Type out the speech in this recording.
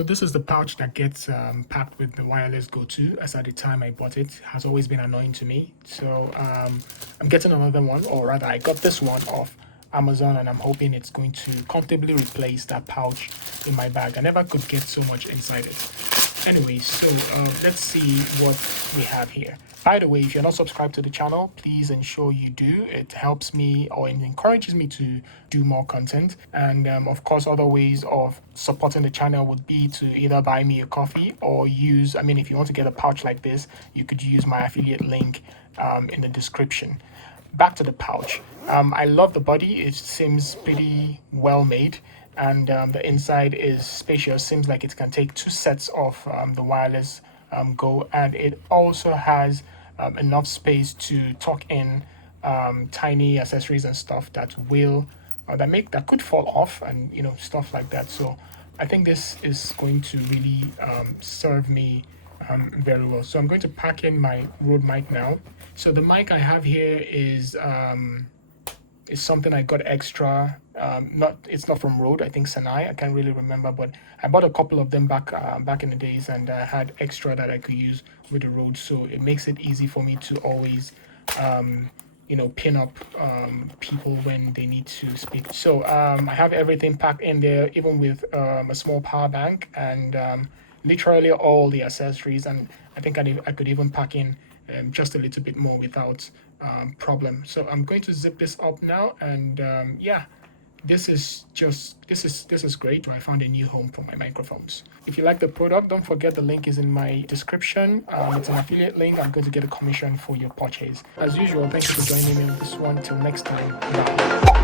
So this is the pouch that gets packed with the Wireless GOii. As at the time I bought it, has always been annoying to me. So I'm getting another one, or rather I got this one off Amazon, and I'm hoping it's going to comfortably replace that pouch in my bag. I never could get so much inside it. Anyway, so let's see what we have here. By the way, if you're not subscribed to the channel, please ensure you do. It helps me, or it encourages me to do more content. And of course, other ways of supporting the channel would be to either buy me a coffee or use, if you want to get a pouch like this, you could use my affiliate link in the description. Back to the pouch. I love the body. It seems pretty well made, and the inside is spacious. Seems like it can take 2 sets of the Wireless Go, and it also has enough space to tuck in tiny accessories and stuff that will that could fall off, and stuff like that. So I think this is going to really serve me very well. So I'm going to pack in my Rode mic now. So the mic I have here is something I got extra. It's not from Rode. I think Senai. I can't really remember, but I bought a couple of them back in the days, and I had extra that I could use with the Rode. So it makes it easy for me to always pin up people when they need to speak. So I have everything packed in there, even with a small power bank, and literally all the accessories. And I think I could even pack in just a little bit more without problem. So I'm going to zip this up now, and yeah, this is great. I found a new home for my microphones. If you like the product, don't forget the link is in my description. It's an affiliate link. I'm going to get a commission for your purchase. As usual, thank you for joining me on this one. Till next time, bye.